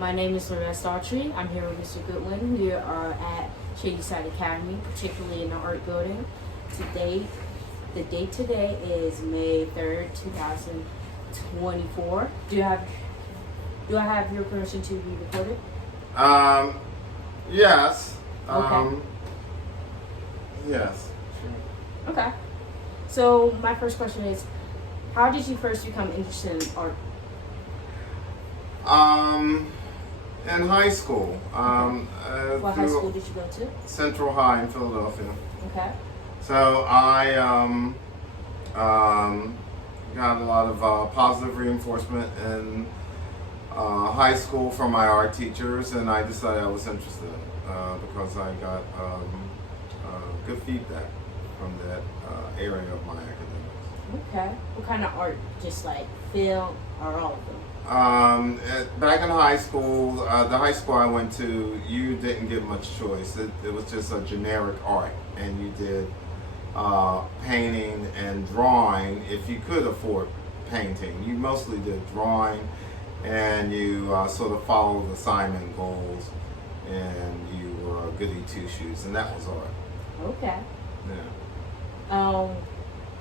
My name is Daughtry. I'm here with Mr. Goodwin. We are at Shadyside Academy, particularly in the art building. The date today is May 3rd, 2024. Do I have your permission to be recorded? Yes. Okay. Yes. Okay. So my first question is, how did you first become interested in art? In high school. What high school did you go to? Central High in Philadelphia. Okay. So I got a lot of positive reinforcement in high school from my art teachers, and I decided I was interested because I got good feedback from that area of my academics. Okay. What kind of art? Just like film or all of them? Back in high school, the high school I went to, you didn't get much choice. It was just a generic art, and you did painting and drawing if you could afford painting. You mostly did drawing, and you sort of followed assignment goals, and you were a goody two-shoes, and that was art. Okay. Yeah.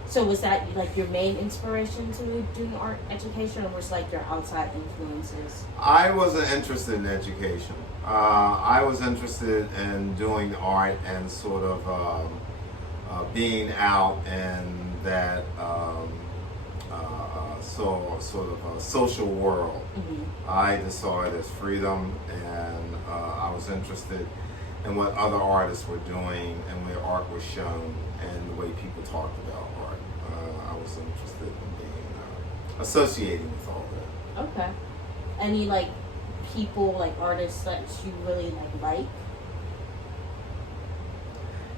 So was that like your main inspiration to doing art education, or was like your outside influences? I wasn't interested in education. I was interested in doing art and sort of being out in that sort of a social world. Mm-hmm. I just saw it as freedom, and I was interested in what other artists were doing and where art was shown and the way people talked about art. I was interested in being associating with all that. Okay. Any like people, like artists that you really like?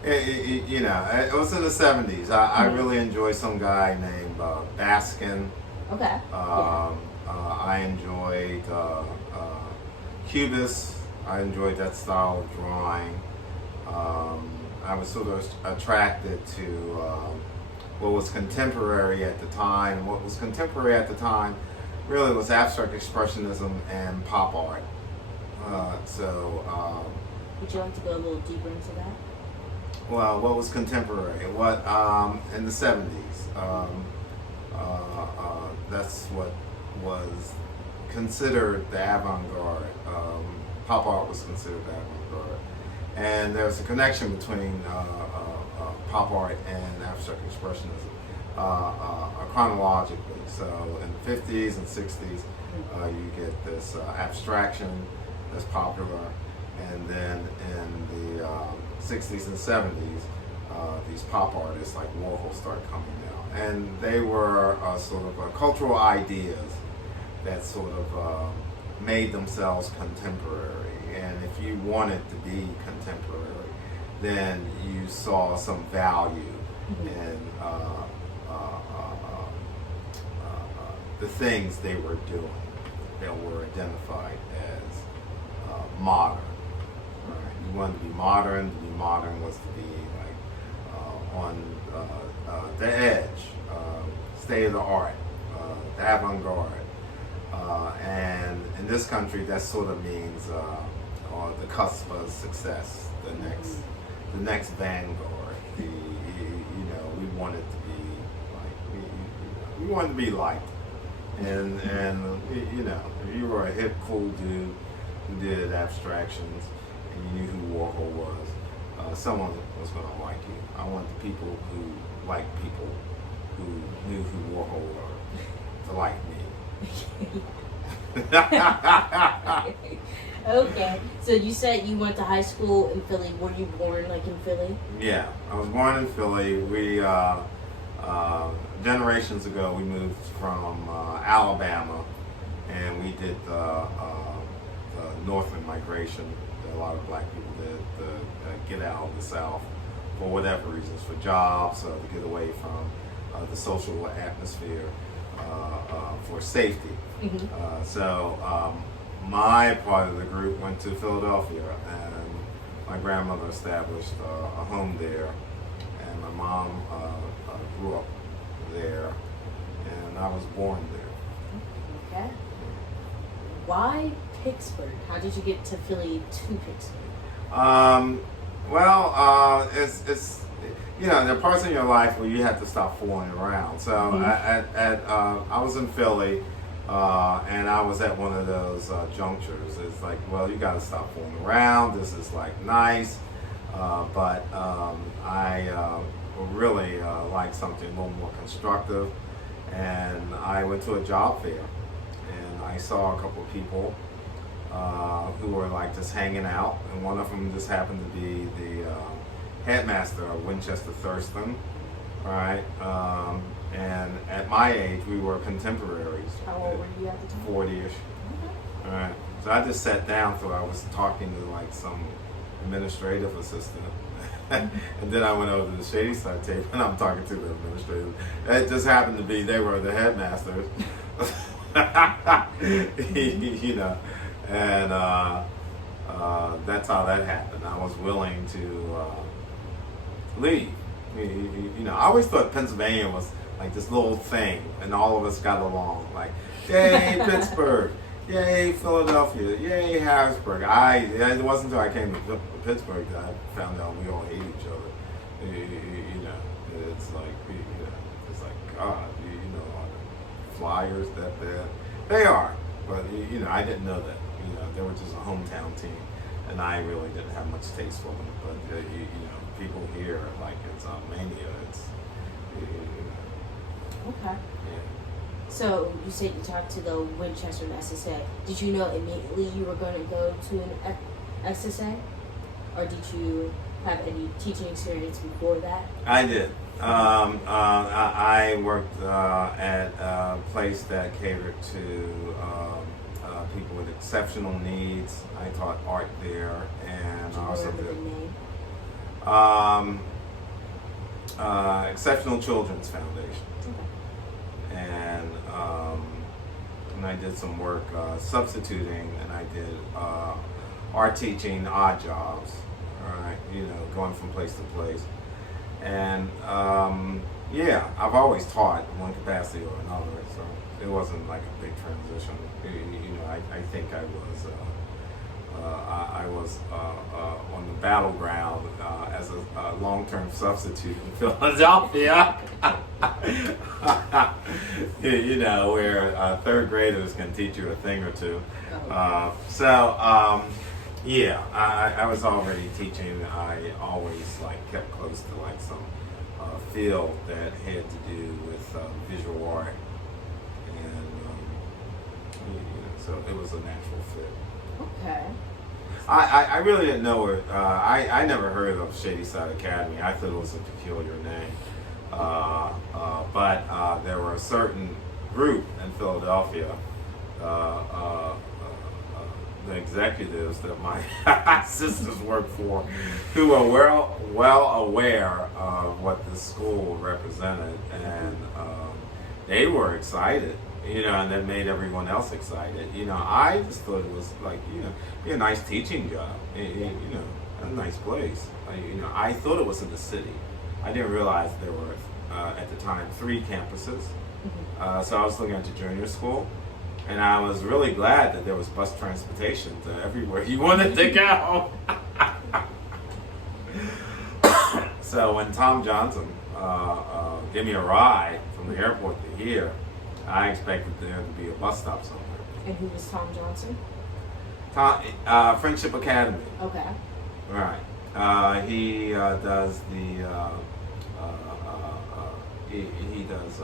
It was in the 70s. I really enjoyed some guy named Baskin. Okay. I enjoyed Cubist. I enjoyed that style of drawing. I was sort of attracted to what was contemporary at the time. And what was contemporary at the time really was abstract expressionism and pop art. Would you like to go a little deeper into that? Well, what was contemporary? What in the 70s? That's what was considered the avant-garde. Pop art was considered the avant-garde, and there's a connection between pop art and abstract expressionism chronologically. So in the 50s and 60s, you get this abstraction that's popular, and then in the 60s and 70s, these pop artists like Warhol started coming out, and they were sort of cultural ideas that sort of made themselves contemporary. And if you wanted to be contemporary, then you saw some value in the things they were doing that were identified as modern. Right? You wanted to be modern. To be modern was to be like on the edge, state of the art, the avant-garde. And in this country, that sort of means on the cusp of success, the next vanguard. We wanted to be like we wanted to be liked, and if you were a hip, cool dude who did abstractions and you knew who Warhol was, someone was going to like you. I want the people who like people who knew who Warhol were to like me. Okay, so you said you went to high school in Philly. Were you born like in Philly? Yeah, I was born in Philly. We generations ago we moved from Alabama, and we did the northern migration that a lot of black people did to get out of the South for whatever reasons, for jobs, to get away from the social atmosphere, for safety. Mm-hmm. My part of the group went to Philadelphia, and my grandmother established a home there, and my mom grew up there, and I was born there. Okay. Why Pittsburgh? How did you get to Philly to Pittsburgh? It's there are parts in your life where you have to stop fooling around. So I was in Philly, and I was at one of those junctures. It's like, well, you got to stop fooling around. This is like nice, but I really like something a little more constructive. And I went to a job fair, and I saw a couple of people who were like just hanging out, and one of them just happened to be the headmaster of Winchester Thurston, right? And at my age, we were contemporaries. How old were you at the time? 40-ish. All right. So I just sat down, so I was talking to like some administrative assistant. And then I went over to the Shady Side table, and I'm talking to the administrator. It just happened to be they were the headmasters. And that's how that happened. I was willing to leave. I always thought Pennsylvania was like this little thing, and all of us got along. Like, yay, Pittsburgh! Yay, Philadelphia! Yay, Harrisburg! It wasn't until I came to Pittsburgh that I found out we all hate each other. It's like, God, are the Flyers that bad? They are, but I didn't know that. They were just a hometown team, and I really didn't have much taste for them. But people here like it's mania. It's Okay. Yeah. So you said you talked to the Winchester and SSA. Did you know immediately you were going to go to an SSA, or did you have any teaching experience before that? I did. I worked at a place that catered to people with exceptional needs. I taught art there, and Do you also remember did the name? Exceptional Children's Foundation. Okay. And I did some work substituting, and I did art teaching, odd jobs, all right, going from place to place. And I've always taught in one capacity or another, so it wasn't like a big transition. I think I was on the battleground as a long-term substitute in Philadelphia. Where third graders can teach you a thing or two. I was already teaching. I always kept close to some field that had to do with visual art, and so it was a natural fit. Okay. I really didn't know it. I never heard of Shady Side Academy. I thought it was a peculiar name. But there were a certain group in Philadelphia, the executives that my sisters worked for, who were well aware of what the school represented, and they were excited. And that made everyone else excited. I just thought it was be a nice teaching job. A nice place. I thought it was in the city. I didn't realize there were at the time 3 campuses. So I was looking at the junior school, and I was really glad that there was bus transportation to everywhere you wanted to go. So when Tom Johnson gave me a ride from the airport to here, I expected there to be a bus stop somewhere. And who was Tom Johnson? Friendship Academy. Okay. Right. He does the he does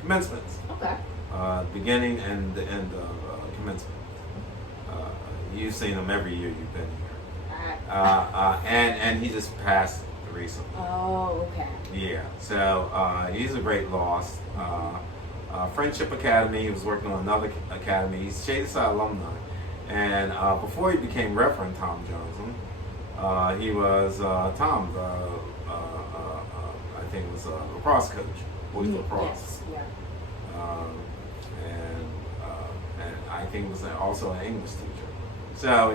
commencements. Okay. Beginning and the end of commencement. You've seen him every year you've been here. And he just passed recently. Oh, okay. Yeah. So he's a great loss. Friendship Academy. He was working on another academy. He's Shady Side alumni. And before he became Reverend Tom Johnson, he was Tom, I think it was a lacrosse coach, boys lacrosse. Yes, yeah. And I think he was also an English teacher. So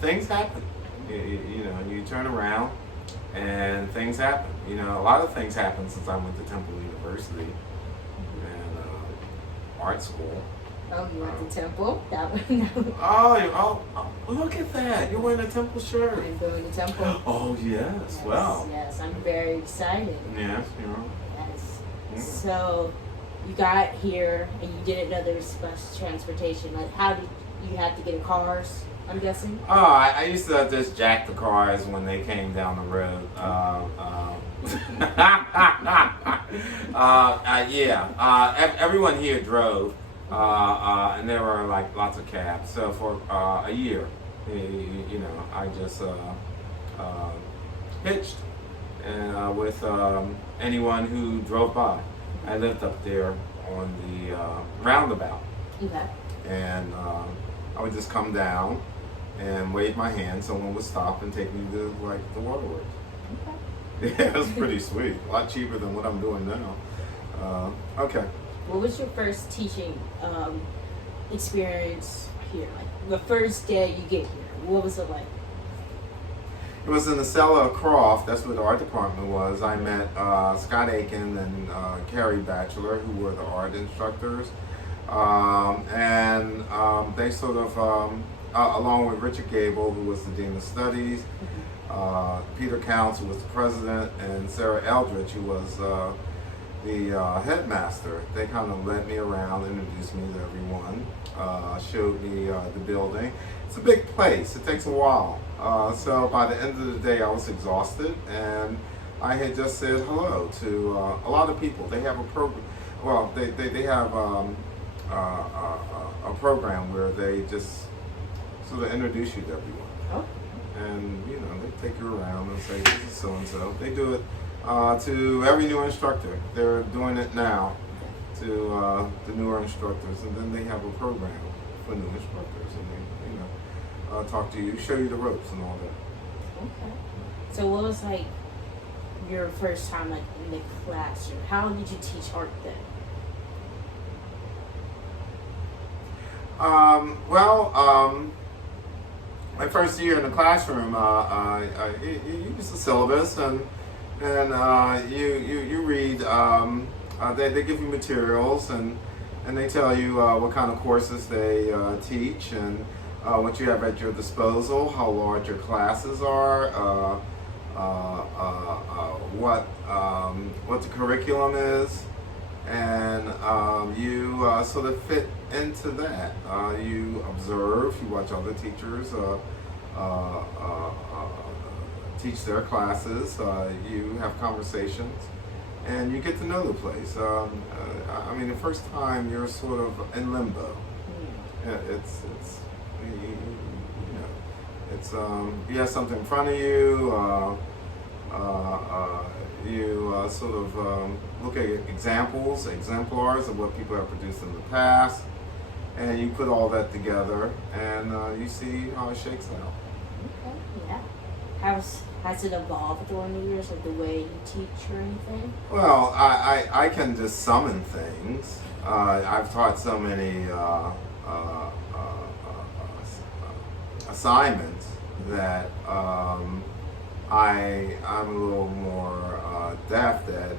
things happen. You turn around and things happen. A lot of things happen since I went to Temple University and art school. Oh, you went to Temple? That one. Oh, look at that! You're wearing a Temple shirt. I'm going to Temple. Oh yes, Yes, wow. yes, I'm very excited. Yes, you know. Yes. Mm. So, you got here and you didn't know there was bus transportation. Like, how did you have to get in cars? I'm guessing. Oh, I used to just jack the cars when they came down the road. Yeah. Everyone here drove, and there were like lots of cabs. So for a year, you know, I just hitched with anyone who drove by. I lived up there on the roundabout, Okay. and I would just come down and wave my hand. Someone would stop and take me to like the waterworks. Okay. Yeah, it was pretty sweet. A lot cheaper than what I'm doing now. Okay. What was your first teaching experience here? Like the first day you get here, what was it like? It was in the Cella Croft. That's where the art department was. I met Scott Aiken and Carrie Batchelor, who were the art instructors. And they sort of, along with Richard Gable, who was the Dean of Studies, Peter Counts, who was the president, and Sarah Eldridge, who was the headmaster. They kind of led me around, introduced me to everyone, showed me the building. It's a big place. It takes a while. So by the end of the day, I was exhausted, and I had just said hello to a lot of people. They have a program. Well, they have a program where they just sort of introduce you to everyone. Oh. And you know, they take you around and say, this is so and so. They do it to every new instructor. They're doing it now to the newer instructors, and then they have a program for new instructors, and they, you know, talk to you, show you the ropes and all that. Okay. So what was like your first time like in the classroom? How did you teach art then? My first year in the classroom, you use the syllabus, and you read. They give you materials, and they tell you what kind of courses they teach, and what you have at your disposal, how large your classes are, what the curriculum is, and you sort of fit into that. You observe, you watch other teachers teach their classes, you have conversations, and you get to know the place. I mean, the first time you're sort of in limbo. It's you know, it's you have something in front of you. You sort of look at exemplars of what people have produced in the past, and you put all that together, and you see how it shakes out. Okay, yeah. Has it evolved during the years, like the way you teach or anything? Well, I can just summon things. I've taught so many assignments that I'm a little more deft at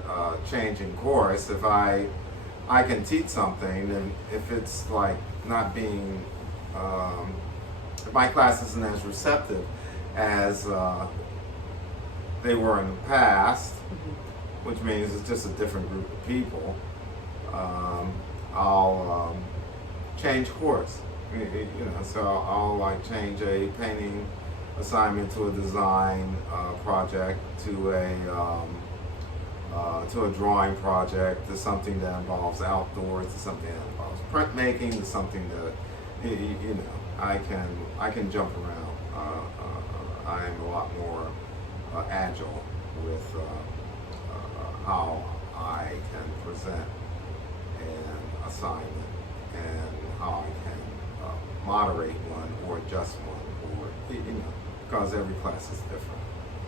changing course. If I can teach something, and if it's like not being, if my class isn't as receptive as they were in the past, which means it's just a different group of people, I'll change course. You know, so I'll like change a painting assignment to a design project, to a drawing project, to something that involves outdoors, to something that involves printmaking, to something that you know I can jump around. I'm a lot more agile with how I can present an assignment, and how I can moderate one or adjust one, or you know, because every class is different.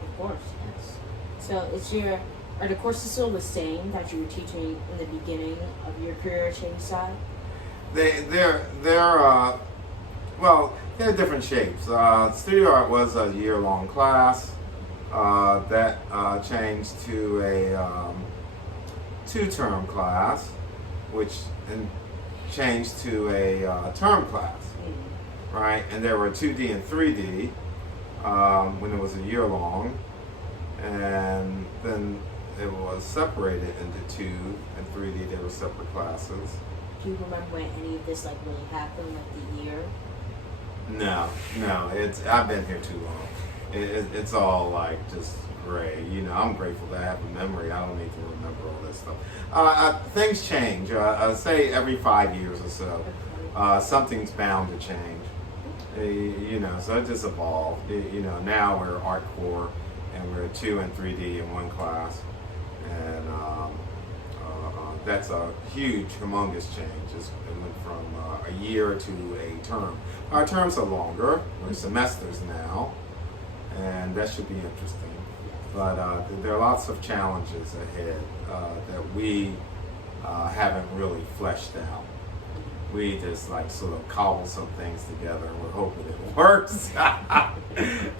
Of course, yes. So are the courses still the same that you were teaching in the beginning of your career at Shady Side? They're different shapes. Studio art was a year-long class that changed to a two-term class, which changed to a term class, right? And there were 2D and 3D when it was a year long, and then it was separated into 2 and 3D. They were separate classes. Do you remember when any of this like really happened, like the year? No. I've been here too long. It's all like just gray. You know, I'm grateful that I have a memory. I don't need to remember all this stuff. Things change. Say every 5 years or so, something's bound to change. You know, so it just evolved. You know, now we're art core, and we're 2 and 3D in one class, and that's a huge, humongous change. It went from a year to a term. Our terms are longer. We're semesters now, and that should be interesting. But there are lots of challenges ahead that we haven't really fleshed out. We just like sort of cobble some things together, and we're hoping it works.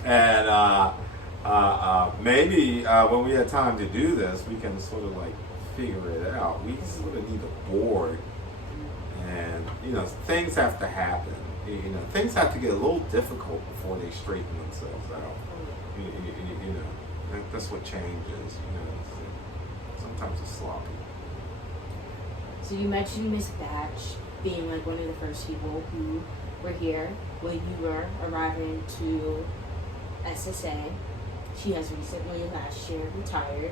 And maybe when we have time to do this, we can sort of like figure it out. We sort of need a board, and you know, things have to happen. You know, things have to get a little difficult before they straighten themselves out. You know, that's what change is. You know, sometimes it's sloppy. So you mentioned Miss Batch being like one of the first people who were here when you were arriving to SSA. She has recently, last year, retired.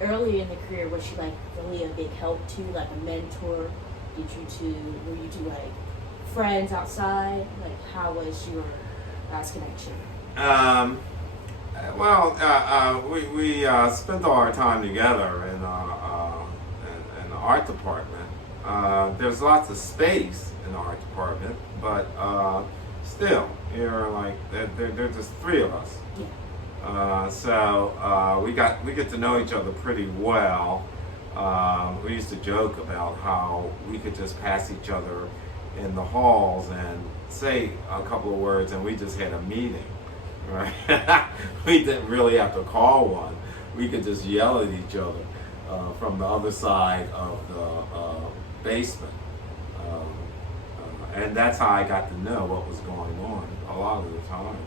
Earlier in the career, was she like really a big help to you, like a mentor? Were you two like friends outside? Like, how was your guys' connection? We spent all our time together in the art department. There's lots of space in the art department, but still, you're like there are just 3 of us. Yeah. So we get to know each other pretty well. We used to joke about how we could just pass each other in the halls and say a couple of words, and we just had a meeting. Right? We didn't really have to call one. We could just yell at each other from the other side of the basement, and that's how I got to know what was going on a lot of the time.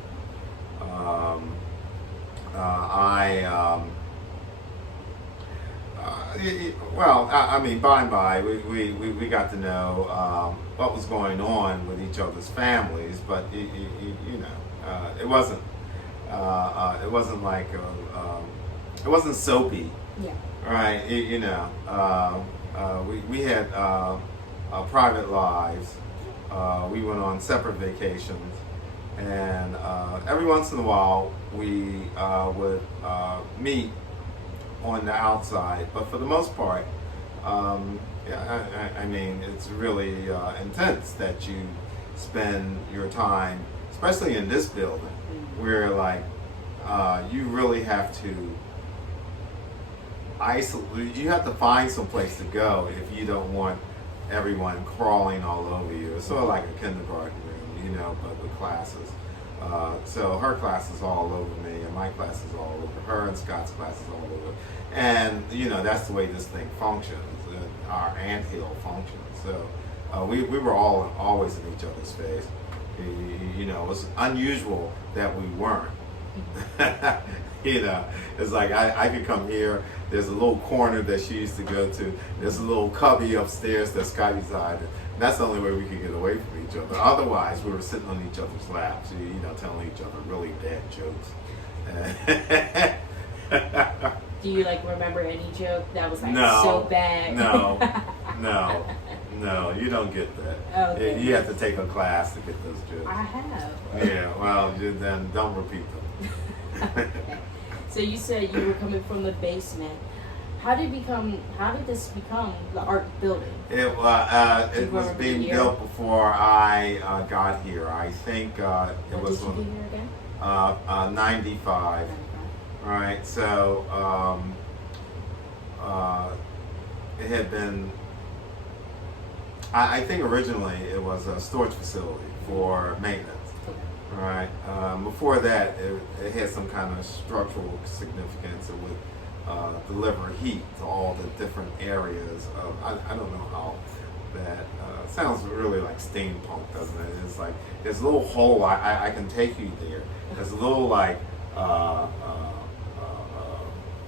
I mean, by and by, we got to know what was going on with each other's families, but you know, it wasn't like it wasn't soapy. Yeah. Right. You know, we had private lives. We went on separate vacations, and every once in a while we would meet on the outside, but for the most part, I mean, it's really intense that you spend your time, especially in this building, where like you really have to isolate. You have to find some place to go if you don't want everyone crawling all over you. It's sort of like a kindergarten room, you know, but with classes. So her class is all over me, and my class is all over her, and Scott's class is all over. And you know, that's the way this thing functions. Our anthill functions. So we were all always in each other's face. You know, it was unusual that we weren't. You know, it's like I could come here. There's a little corner that she used to go to. There's a little cubby upstairs that Scotty decided. That's the only way we could get away from each other. Otherwise, we were sitting on each other's laps, you know, telling each other really bad jokes. Do you like remember any joke that was like No, so bad? No, you don't get that. Okay. You have to take a class to get those jokes. I have. Yeah, well, then don't repeat them. Okay. So you said you were coming from the basement. How did this become the art building? It was being built before I got here. I think it was Did you get here again? 95. Right. So it had been. I think originally it was a storage facility for maintenance. Okay. Right. Before that, it had some kind of structural significance. It would deliver heat to all the different areas of. I don't know how that sounds really like steampunk, doesn't it? It's like there's a little hole. I can take you there. There's a little like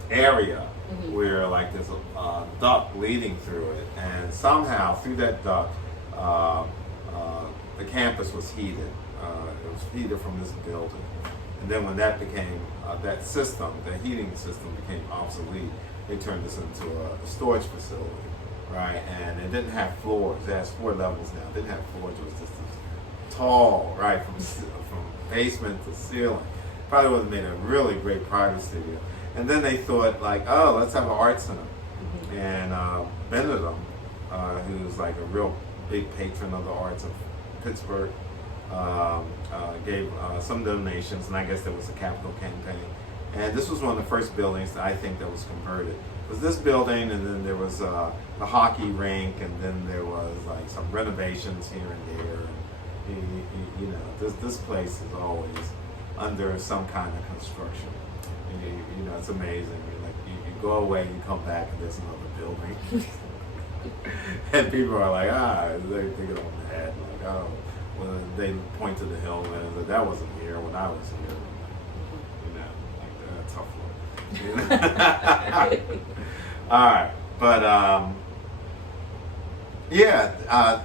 area where like there's a duct leading through it, and somehow through that duct, the campus was heated. It was heated from this building, and then when that became that system, the heating system became obsolete, they turned this into a storage facility, right? And it didn't have floors. It has 4 levels now. It didn't have floors. It was just this tall, right, from basement to ceiling. Probably would have made a really great private studio. And then they thought like, oh, let's have an art center. And Benedum, who's like a real big patron of the arts of Pittsburgh, gave some donations, and I guess there was a capital campaign. And this was one of the first buildings that I think that was converted. It was this building, and then there was the hockey rink, and then there was like some renovations here and there. And you know, this place is always under some kind of construction. You know, it's amazing. You go away, you come back, and there's another building. And people are like, they get on the head, like, oh, well, they point to the hill and like, that wasn't here when I was here. You know, like tough look. You know? All right, but yeah,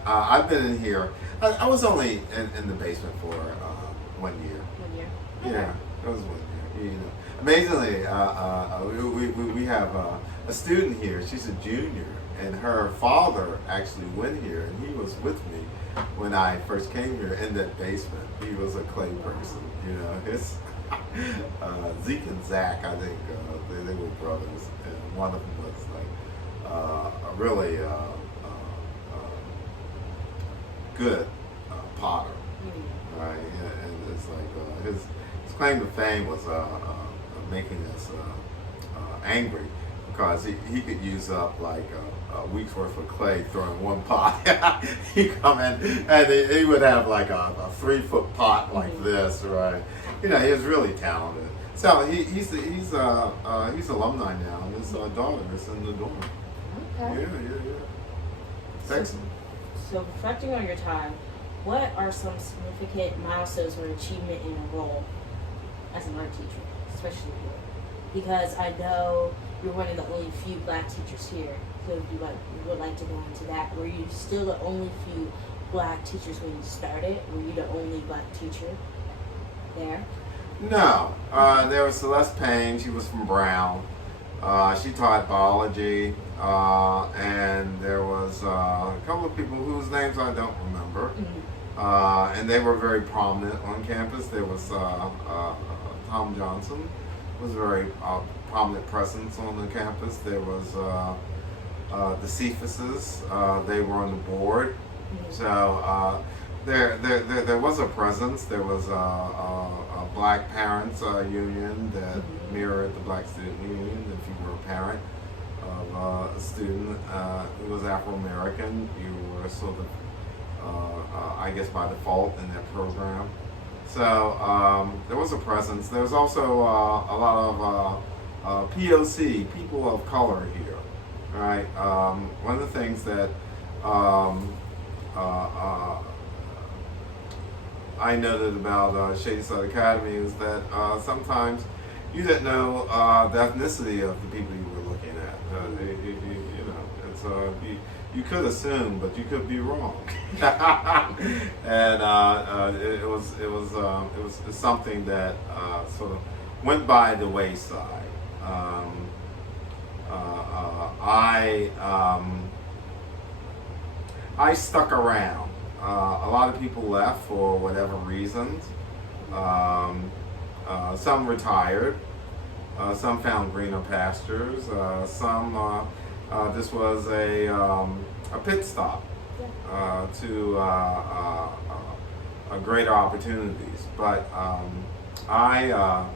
I've been in here. I was only in the basement for 1 year. 1 year. Yeah, that was 1 year. You know, amazingly, we have a student here. She's a junior, and her father actually went here, and he was with me when I first came here in that basement. He was a clay person, you know. His Zeke and Zach, I think they were brothers, and one of them was like a really good potter, right? And it's like his claim to fame was making us angry because he could use up like a week's worth of clay throwing one pot. He'd come in and he would have like a 3-foot pot like this, right? You know, he was really talented. So he's alumni now, and his daughter is in the dorm. Okay. Yeah. Thanks. So reflecting on your time, what are some significant milestones or achievement in a role as an art teacher, especially here? Because I know you're one of the only few Black teachers here. So if you would like to go into that, were you still the only few Black teachers when you started? Were you the only Black teacher there? No, there was Celeste Payne. She was from Brown. She taught biology, and there was a couple of people whose names I don't remember, and they were very prominent on campus. There was Tom Johnson, was a very prominent presence on the campus. There was the Cephases. They were on the board, so there was a presence. There was a Black Parents Union that mirrored the Black Student Union. If you were a parent of a student who was Afro-American, you were sort of, I guess by default in that program. So there was a presence. There was also a lot of POC, people of color here, right? One of the things that I noted about Shadyside Academy is that sometimes you didn't know the ethnicity of the people you were looking at. You know, it's you could assume, but you could be wrong. And it was something that sort of went by the wayside. I stuck around. A lot of people left for whatever reasons. Some retired. Some found greener pastures. Some this was a pit stop to greater opportunities. But I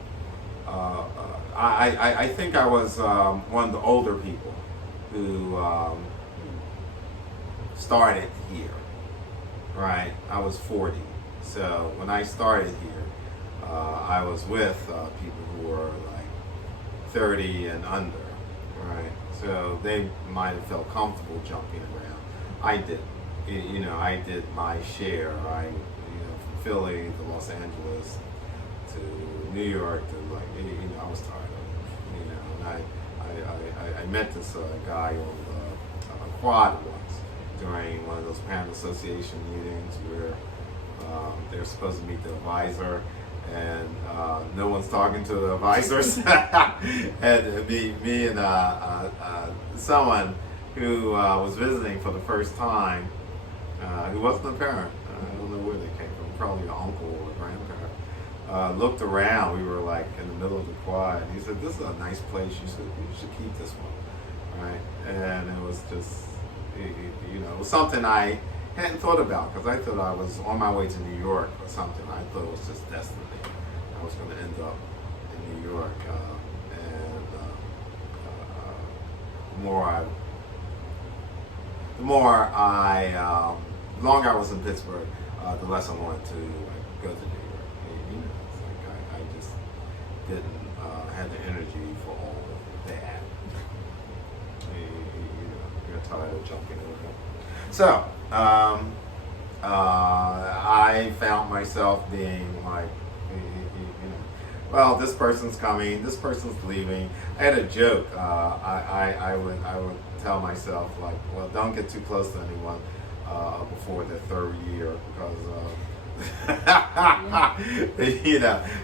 think I was one of the older people who started here. Right, I was 40. So when I started here, I was with people who were like 30 and under. Right, so they might have felt comfortable jumping around. I didn't. I did my share. From Philly to Los Angeles to New York to I was tired of it. And I met this guy on the quad once during one of those parent association meetings where they're supposed to meet the advisor, and no one's talking to the advisors. And me and someone who was visiting for the first time, who wasn't a parent. I don't know where they came from, probably an uncle or a grandparent. Looked around. We were like in the middle of the quad, and he said, "This is a nice place. You should keep this one, right?" And it was just, it was something I hadn't thought about, because I thought I was on my way to New York or something. I thought it was just destiny. I was going to end up in New York, and the longer I was in Pittsburgh, the less I wanted to go to New York. It's like I just didn't have the energy for all of that. You're tired of jumping around. So, I found myself being like, well, this person's coming, this person's leaving. I had a joke. I would tell myself, like, well, don't get too close to anyone before their third year, because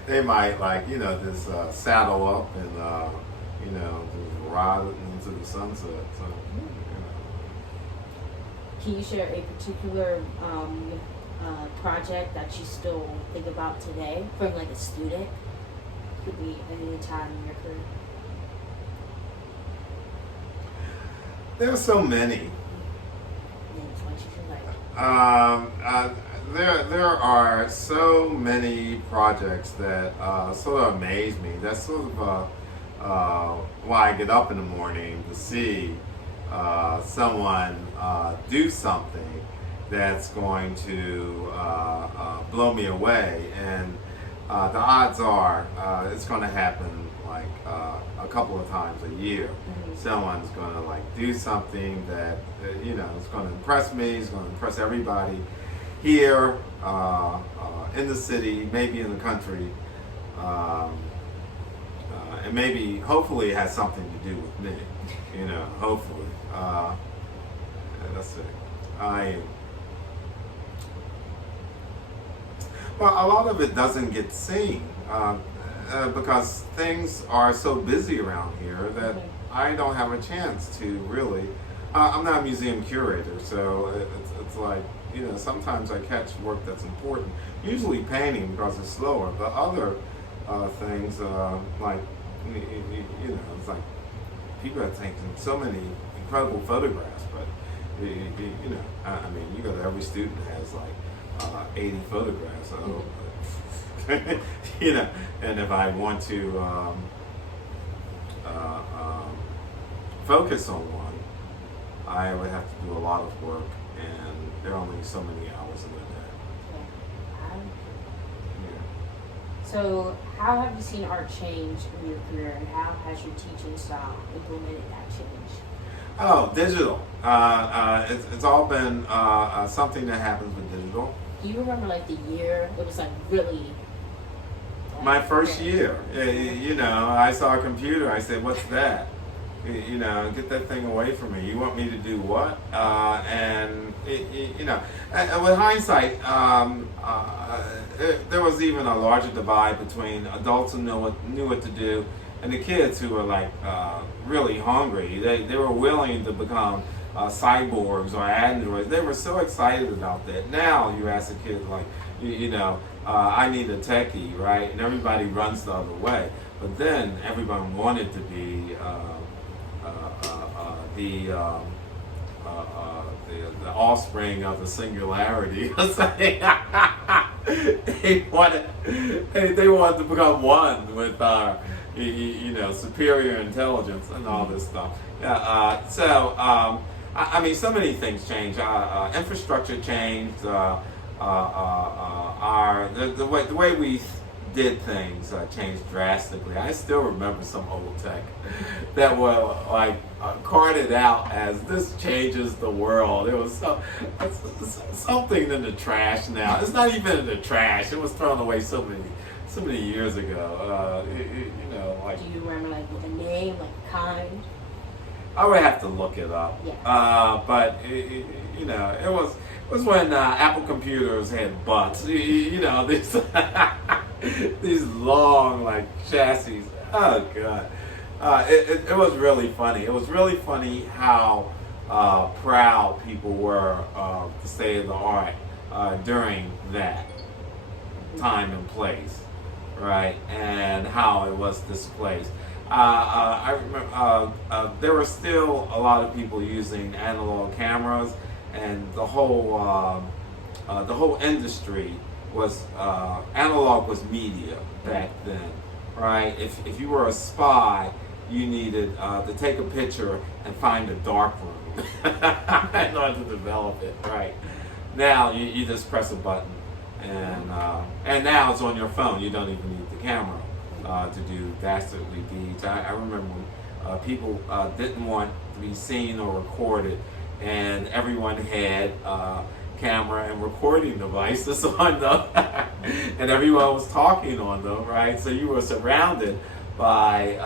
they might just saddle up and just ride into the sunset. So, Can you share a particular project that you still think about today from like a student? Could be any time in your career. There are so many. There are so many projects that sort of amaze me. That's sort of why I get up in the morning to see someone do something that's going to blow me away, and the odds are it's going to happen like a couple of times a year. Mm-hmm. Someone's going to do something that is going to impress me. It's going to impress everybody here in the city, maybe in the country, and maybe hopefully it has something to do with me. Hopefully. Let's see. Well, a lot of it doesn't get seen because things are so busy around here that I don't have a chance to really. I'm not a museum curator, so it's like, sometimes I catch work that's important. Usually painting, because it's slower, but other things it's like people are taking so many incredible photographs, but you go to every student has 80 photographs, so and if I want to focus on one, I would have to do a lot of work, and there are only so many hours in the day. Yeah. So, how have you seen art change in your career, and how has your teaching style implemented that change? Oh, digital. It's all been something that happens with digital. Do you remember the year it was really? My first year, I saw a computer. I said, "What's that?" Get that thing away from me. You want me to do what? And with hindsight, there was even a larger divide between adults who knew what to do, and the kids who were really hungry. They were willing to become cyborgs or androids. They were so excited about that. Now you ask a kid I need a techie, right? And everybody runs the other way. But then everyone wanted to be the offspring of the singularity. They wanted to become one with our superior intelligence and all this stuff. So many things changed. Infrastructure changed. The way we did things change drastically. I still remember some old tech that were like carted out as this changes the world. It was something in the trash now. It's not even in the trash. It was thrown away so many years ago. You know, like. Do you remember like with a name, like kind? I would have to look it up. Yeah. But you know, it was when Apple computers had butts. You know, these these long like chassis. Oh god, it was really funny. It was really funny how proud people were of the state of the art during that time and place, right? And how it was displaced. I remember there were still a lot of people using analog cameras, and the whole industry was analog was media back then, right? If you were a spy, you needed to take a picture and find a dark room in order to develop it, right? Now you just press a button, and now it's on your phone. You don't even need the camera to do dastardly deeds. I remember when people didn't want to be seen or recorded, and everyone had camera and recording devices on them, and everyone was talking on them, right? So you were surrounded by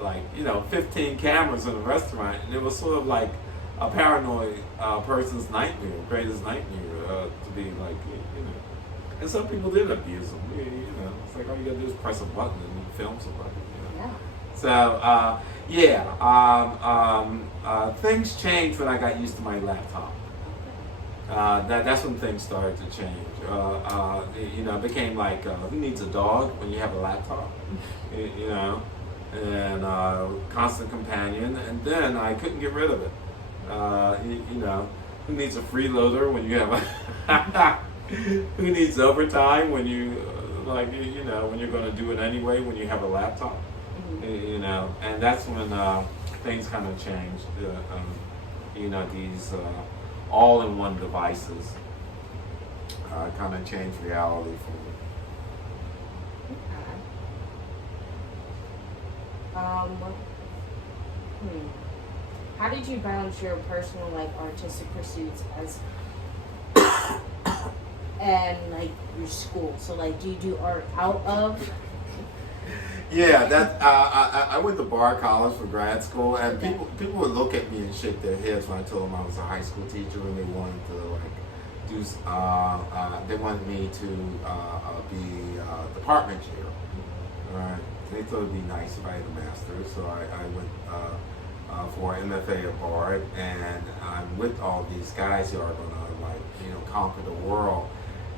like 15 cameras in a restaurant, and it was sort of like a paranoid person's nightmare, greatest nightmare, to be like, and some people did abuse them. It's like all you gotta do is press a button and you film somebody. Yeah. So things changed when I got used to my laptop. That's when things started to change. It became like, who needs a dog when you have a laptop? And constant companion. And then I couldn't get rid of it. Who needs a freeloader when you have a who needs overtime when you when you're going to do it anyway when you have a laptop? Mm-hmm. And that's when things kind of changed. These all-in-one devices kind of changed reality for me. Okay. How did you balance your personal, like, artistic pursuits and like your school? So, like, do you do art out of? Yeah, that I went to Bar College for grad school, and people would look at me and shake their heads when I told them I was a high school teacher, and they wanted to they wanted me to be department chair. All right, they thought it'd be nice if I had a master's, so I went for an MFA at Bard, and I'm with all these guys who are gonna conquer the world,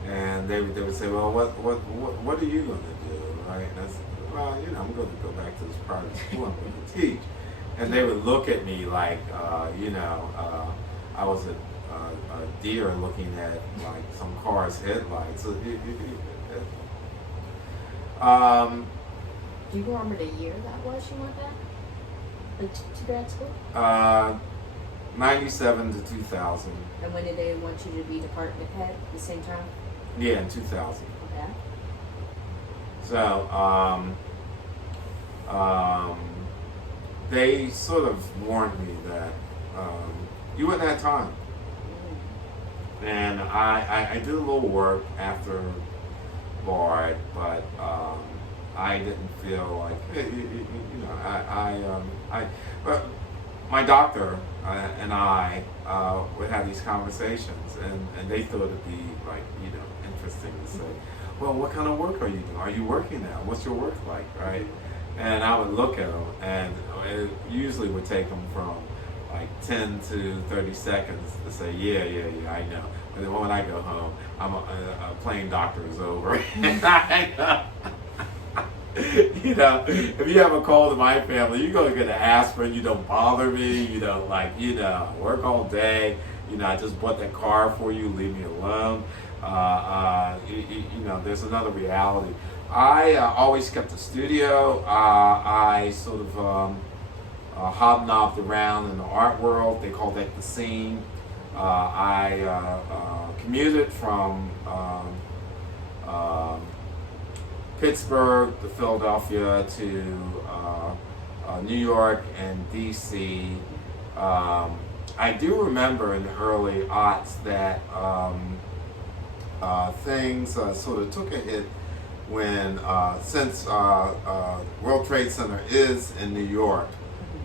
and they would say, well, what are you gonna do, right? And I said, well, I'm going to go back to this private school. I'm going to teach. And they would look at me like, I was a deer looking at like some car's headlights. So, Do you remember the year that was you went back? Like to grad school? 97 to 2000. And when did they want you to be department head at the same time? Yeah, in 2000. Okay. So, they sort of warned me that you wouldn't have time. And I did a little work after Bard, but I didn't feel like, but my doctor and I would have these conversations, and they thought it'd be like, interesting to say, well, what kind of work are you doing? Are you working now? What's your work like, right? And I would look at them, and it usually would take them from like 10 to 30 seconds to say, yeah, I know. But then when I go home, I'm a plain doctor is over. And I know. If you have a cold in my family, you go get an aspirin. You don't bother me. You don't work all day. I just bought that car for you. Leave me alone. There's another reality. I always kept a studio. I sort of hobnobbed around in the art world. They call that the scene. I commuted from Pittsburgh to Philadelphia to New York and D.C. I do remember in the early aughts that things sort of took a hit when, since World Trade Center is in New York,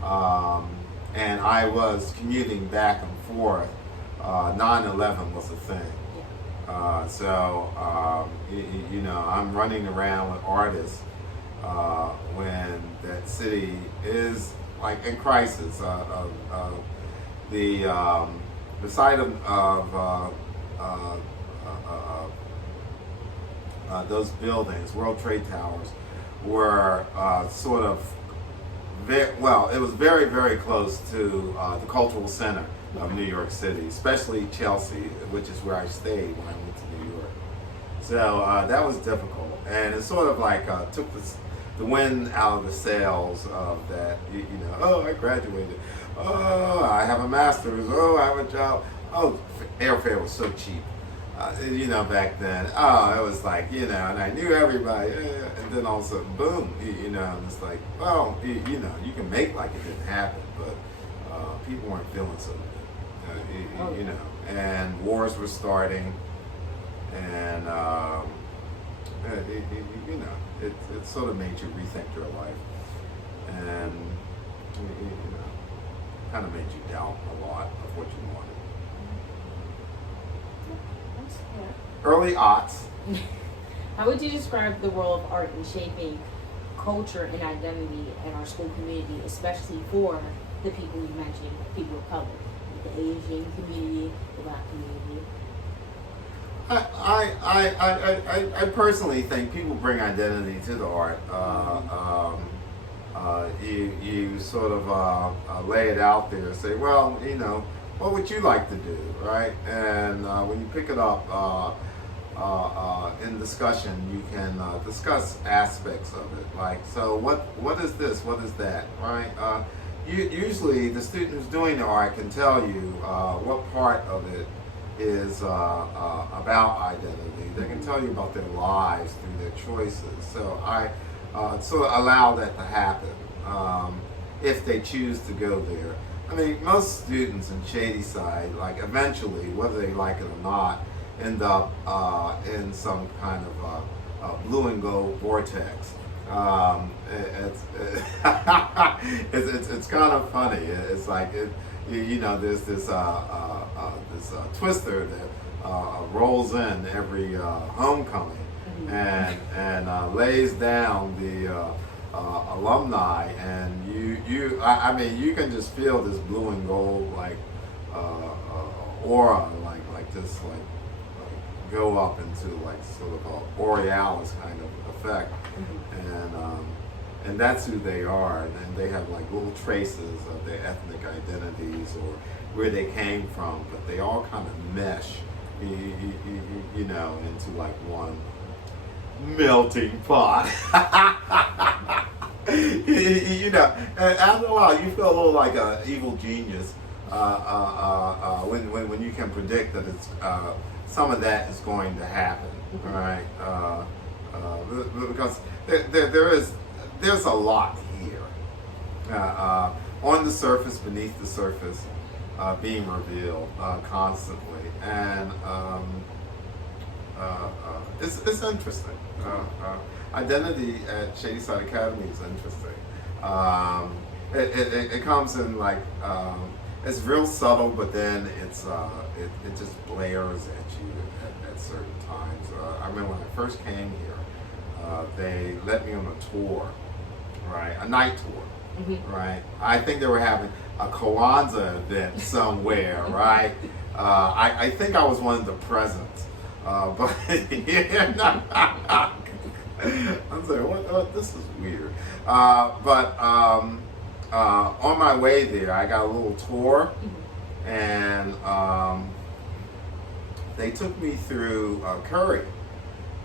and I was commuting back and forth, 9/11 was a thing. You know, I'm running around with artists when that city is like in crisis. The site of those buildings, World Trade Towers, were sort of it was very, very close to the cultural center of New York City, especially Chelsea, which is where I stayed when I went to New York. So that was difficult, and it sort of like took the wind out of the sails of that. You know, oh, I graduated. Oh, I have a master's. Oh, I have a job. Oh, airfare was so cheap. You know, back then. Oh, it was like, you know, and I knew everybody. And then all of a sudden, boom, you know, and it's like, well, you know, you can make like it didn't happen, but people weren't feeling so good. You know, and wars were starting, and you know, it sort of made you rethink your life, and you know, kind of made you doubt a lot of what you wanted. Early aughts. How would you describe the role of art in shaping culture and identity in our school community, especially for the people you mentioned, people of color, the Asian community, the Black community? I personally think people bring identity to the art. You sort of lay it out there, say, well, you know, what would you like to do, right? And when you pick it up in discussion, you can discuss aspects of it. Like, so what is this? What is that, right? Usually the student who's doing the art can tell you what part of it is about identity. They can tell you about their lives through their choices. So I sort of allow that to happen if they choose to go there. I mean, most students in Shadyside, like eventually, whether they like it or not, end up in some kind of blue and gold vortex. It's kind of funny. It's like you know, there's this twister that rolls in every homecoming and lays down the alumni, and I mean, you can just feel this blue and gold like aura, like this like go up into like sort of a borealis kind of effect, and that's who they are. And then they have like little traces of their ethnic identities or where they came from, but they all kind of mesh, you know, into like one melting pot. You know, and after a while, you feel a little like an evil genius when you can predict that it's some of that is going to happen, right? Because there's a lot here on the surface, beneath the surface, being revealed constantly, and it's interesting. Identity at Shadyside Academy is interesting. It comes in like it's real subtle, but then it just blares at you at certain times. I remember when I first came here, they let me on a tour, right? A night tour, right? I think they were having a Kwanzaa event somewhere, right? I think I was one of the presents, but I'm saying, what? This is weird. But on my way there, I got a little tour, and they took me through Curry,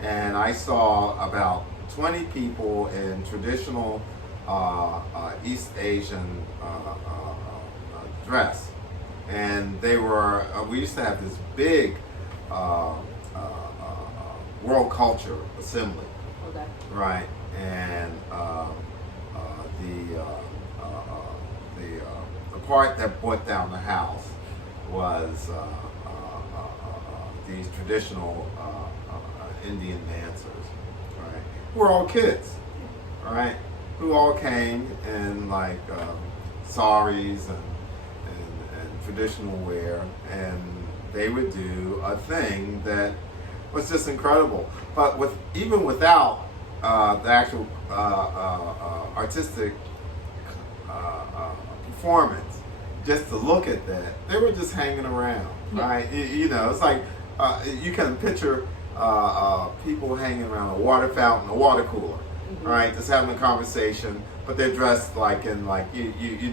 and I saw about 20 people in traditional East Asian dress, and they were. We used to have this big world culture assembly. Okay. right? And the the part that brought down the house was these traditional Indian dancers, right? Who were all kids, right? Who all came in like saris and traditional wear, and they would do a thing that was just incredible. But even without the actual artistic performance, just to look at that, they were just hanging around, right? It's like you can picture people hanging around a water fountain, a water cooler, right? Just having a conversation, but they're dressed like in like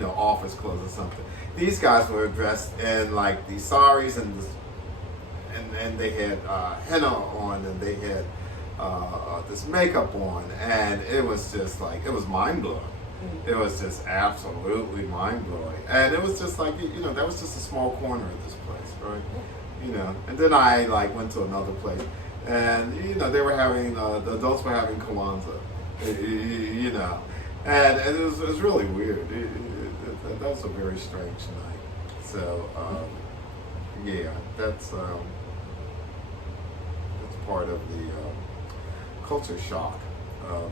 office clothes or something. These guys were dressed in like these saris and they had henna on, and they had this makeup on, and it was just like, it was mind blowing. It was just absolutely mind blowing, and it was just like that was just a small corner of this place, right? And then I like went to another place, and they were having the adults were having Kwanzaa, and it was really weird. That was a very strange night. So yeah, that's part of the culture shock of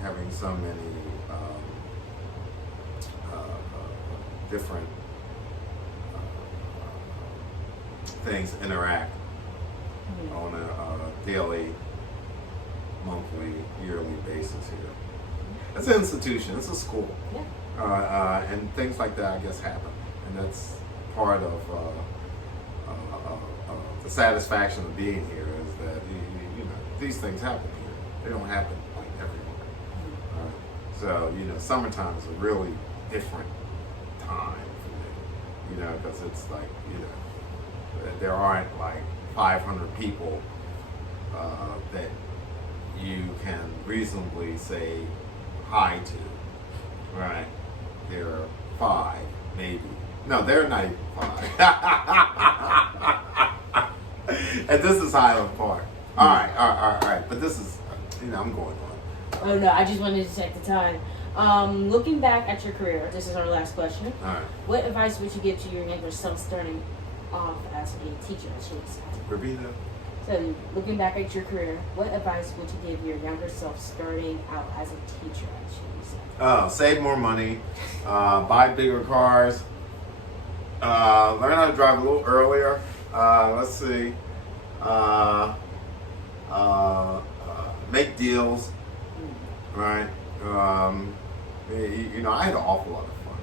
having so many different things interact on a daily, monthly, yearly basis here. It's an institution. It's a school. And things like that, I guess, happen, and that's part of the satisfaction of being here is that these things happen here. They don't happen like everywhere. So summertime is a really different time for me. Because it's like there aren't like 500 people that you can reasonably say hi to, right? There are 5, maybe. No, there are not even 5. And this is Highland Park. All right. But this is, I'm going on. Oh no, I just wanted to check the time. Looking back at your career, this is our last question. All right. What advice would you give to your younger self starting off as a teacher at Chase? Repeat that. So, looking back at your career, what advice would you give your younger self starting out as a teacher at Chase? Save more money, buy bigger cars, learn how to drive a little earlier. Let's see. Make deals, right? I had an awful lot of fun.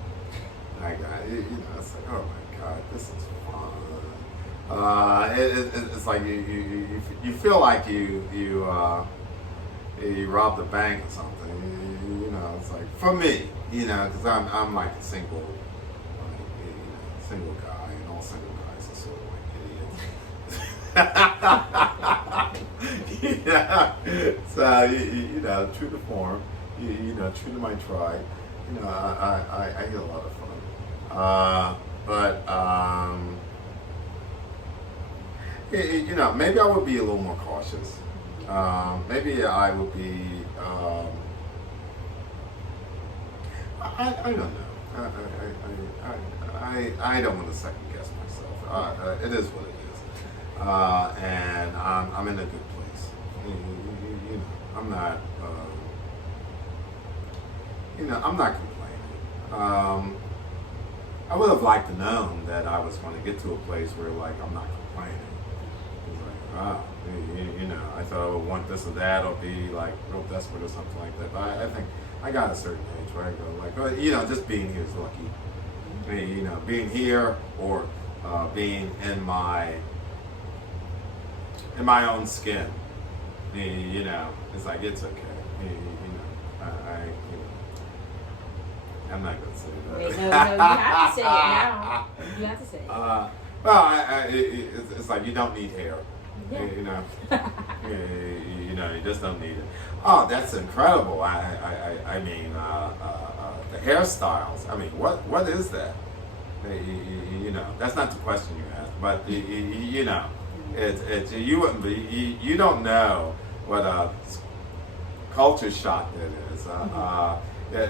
It's like, oh my God, this is fun. It's like you feel like you robbed a bank or something. It's like, for me, because I'm like a single guy, and all single guys are sort of like idiots. So true to form, true to my tribe. I had a lot of fun. Maybe I would be a little more cautious. Maybe I would be. I don't know. I don't want to second guess myself. It is what it is, and I'm in a good place. I'm not. I'm not complaining. I would have liked to know that I was going to get to a place where, like, I'm not complaining. It's like, I thought I would want this or that, or be like real desperate or something like that. But I think I got a certain age where I go like, just being here is lucky. Being here or being in my own skin. It's like, it's okay. I'm not gonna say that. Wait, no, you have to say it now. You have to say it. It's like, you don't need hair. Yeah. You just don't need it. Oh, that's incredible. I mean, the hairstyles. I mean, what is that? That's not the question you asked, but it's you wouldn't be. You don't know what culture shock that is. Yeah,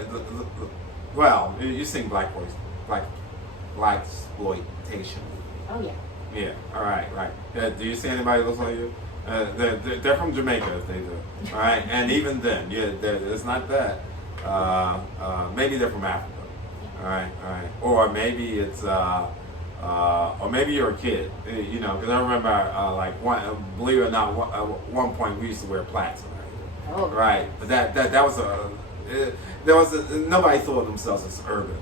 well, you sing black exploitation. Oh yeah. Yeah. All right. Right. Do you see anybody that looks like you? They're from Jamaica if they do. All right. And even then, yeah, it's not that. Maybe they're from Africa. All right. Or maybe it's or maybe you're a kid. You know, because I remember believe it or not, one point we used to wear plaits. Oh. Right. But that was nobody thought of themselves as urban.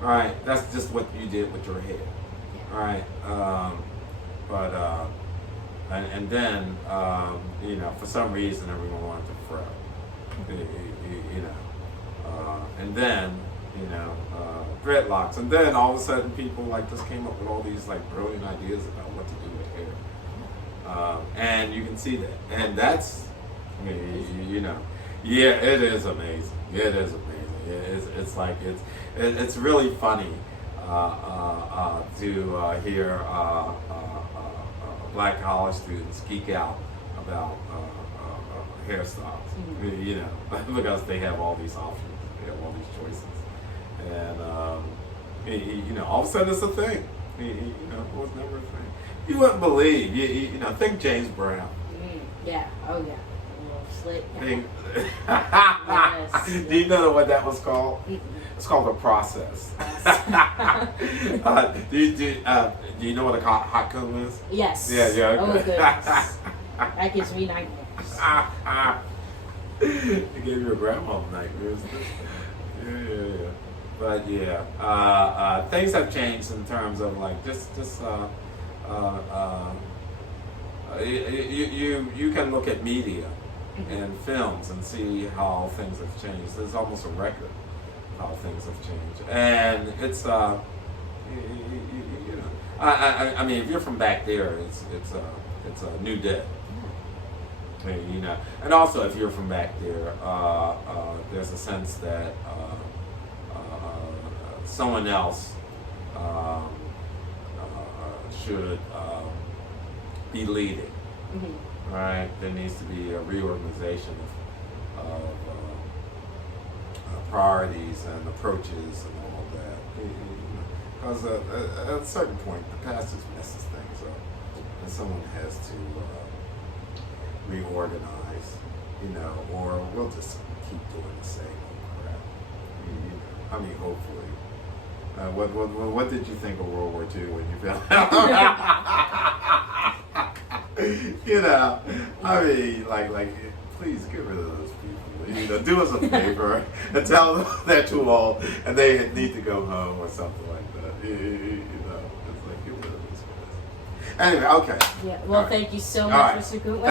Right. That's just what you did with your head. Right. And then you know, for some reason everyone wanted to fro. You know. And then, you know, dreadlocks. And then all of a sudden people like just came up with all these like brilliant ideas about what to do with hair. And you can see that. And that's, you know, yeah, it is amazing. It is amazing. It's like, it's really funny to hear black college students geek out about hairstyles. You know, because they have all these options. They have all these choices. And, you know, all of a sudden it's a thing. You know, it was never a thing. You wouldn't believe. You know, think James Brown. Yeah. Oh yeah. A little slick. Yes. Do you know what that was called? It's called a process. Do you know what a hot comb is? Yes. Yeah. Okay. Oh goodness. That gives me nightmares. It gave your grandma nightmares. Yeah. But yeah, things have changed in terms of like you can look at media and films and see how things have changed. There's almost a record of how things have changed, and it's you know, I mean, if you're from back there, it's a new day. You know, and also if you're from back there, there's a sense that someone else should be leading. Right? There needs to be a reorganization of priorities and approaches and all that. Because at a certain point, the past just messes things up, and someone has to reorganize, you know, or we'll just keep doing the same old crap. You know, I mean, hopefully. What did you think of World War II when you found out? You know, I mean, like, please get rid of those people. You know, do us a favor and tell them they're too old and they need to go home or something like that. You know, it's like, get rid of those guys. Anyway, okay. Yeah. Well, thank you so much, Mr. Goodwin.